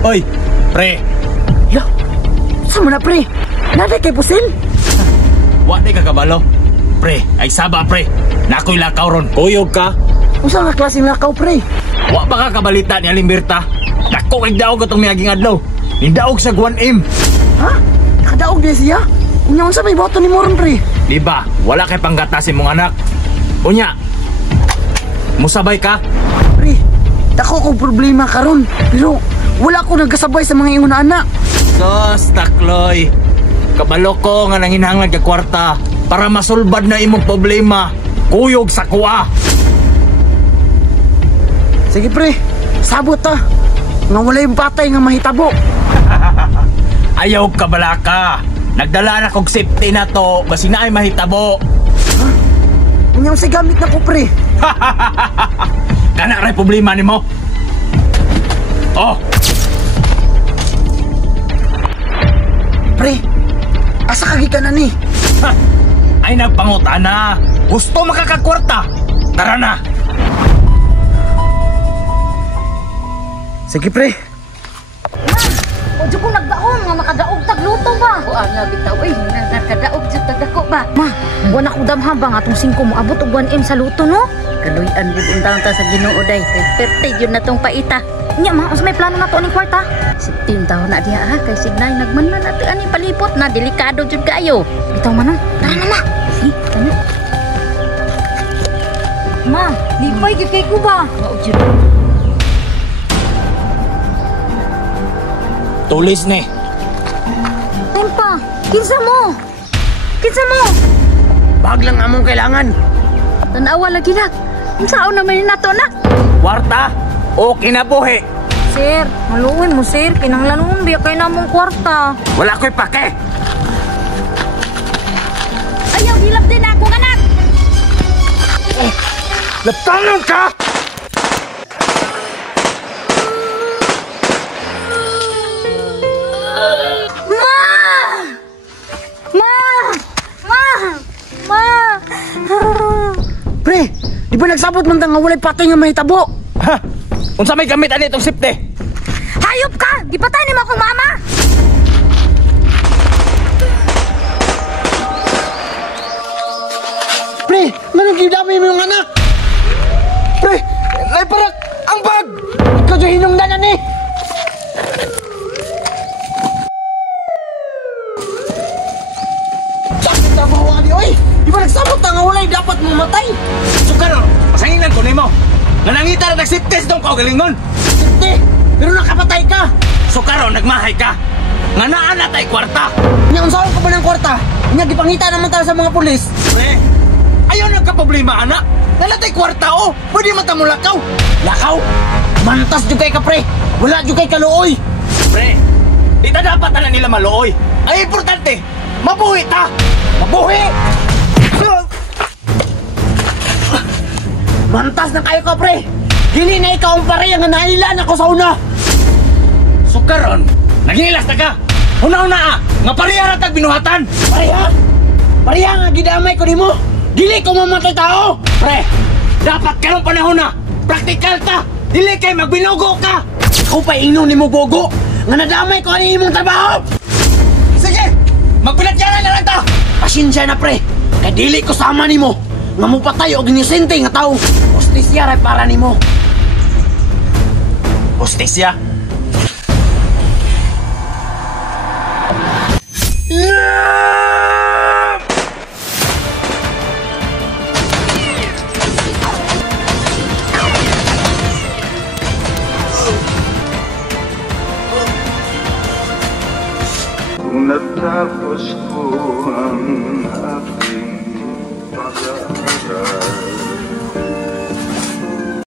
Oy, pre. Yo, saan mo na pre? Naday kay Pusil? Wa di ka kabalo. Pre, ay saba pre. Nakoy lakaw ron. Kuyog ka. Unsa nga klaseng lakaw pre? Wa ba ka kabalita ni Alimberta? Dako kay daog itong miaging adlaw. Nidaog sa 1M. Ha? Nakadaog din siya? Unya unsa may boto ni Moron pre? Di ba? Wala kay panggatasin mong anak. Unya. Musabay ka? Pre, dako ko problema karon. Pero wala ko nagasabay sa mga ingon na anak. Sos, Takloy. Kabalo ko nga nanginhanglan ka kwarta para masulbad na imong problema. Kuyog sa kuwa. Sige pre, sabot ta. Nga wala yung patay nga mahitabo. Ayaw ka bala ka. Nagdala na kong safety na to. Basi na ay mahitabo. Ha? Unyang si gamit na ko pre. Kana rin problema ni mo. Oh. Pre, asa kagika na ni? Ha, ay nagpanguta na. Gusto makakakwarta. Tara na. Sige pre. Ma, o kung nagdaong nga makadaog tagluto ba? O nga bitaw ay nakadaog jud tagdako ba? Ma, wala ko damham ba nga atong 5 mo abot og 1M sa luto no? Kaluyan gid untang ta sa Ginoo day. Kay perte jud na tong paita. Nya ma, unsa may plano nato ning kwarta? 16 taon na diha ha kay signay nagmanman nato ani palipot na delikado jud kaayo. Bitaw man tara na ma. Si, kani. Ma, lipay gid kay ko ba? Wa jud. Tulis ni. Tempa, kinsa mo? Kinsa mo? Bag lang among kailangan. Tanawa lagi na. Unsaon naman nato na? Kwarta o kinabuhi. Sir, maluwin mo sir. Kinanglanon biya kay namong kwarta. Wala ko'y pake. Ayaw, hilap din ako anak. Laptanon ka! Pre, di ba nagsabot man ta nga walay patay nga mahitabo? Ha? Unsa may gamit ani itong sipte? Hayop ka! Gipatay ni mo akong mama! Pre, manong gidami mo yung anak? Pre, naiparak ang bag! Ikaw dyan hinungdan na ni! Sakit na mahuwa ni, oy! Di ba nagsabot na nga walay dapat mamatay? Sukaro, pasanginan ko nimo. Nanangita na nagsiptes dong kaugalingon. Sinte, pero nakapatay ka! Sukaro, nagmahay ka. Nga naa na tay kwarta. Nya unsaon ka ba ng kwarta? Nya gipangita naman tayo sa mga pulis. Pre, ayaw nagka-problema, anak. Nalatay kwarta, oh. Pwede mata mo lakaw. Lakaw! Mantas jud kay ka, pre! Wala jud kay kaluoy! Pre, di ta dapat na nila maluoy. Ang importante, mabuhi ta. Mabuhi! Mantas na kayo ka, pre! Dili na ikaw ang pare nga nailan ako sa una! Sukaron, nagingilas na ka. Una-una, nga pariha na tag binuhatan. Pareha! Pareha nga gidamay ko nimo! Dili ko mamatay tao! Pre, dapat karong panahon na. Praktikal ta. Dili kay magbinugo ka. Ikaw pa inom nimo bogo! Nga nadamay ko ani imong trabaho! Sige, magpinatyanan na lang ta. Pasensya na, pre! Kay dili ko sama nimo! Nga mupatay og inosente nga tao! Hostisya ray para nimo! Hostisya. Natapos ko ang aking pag-aaral.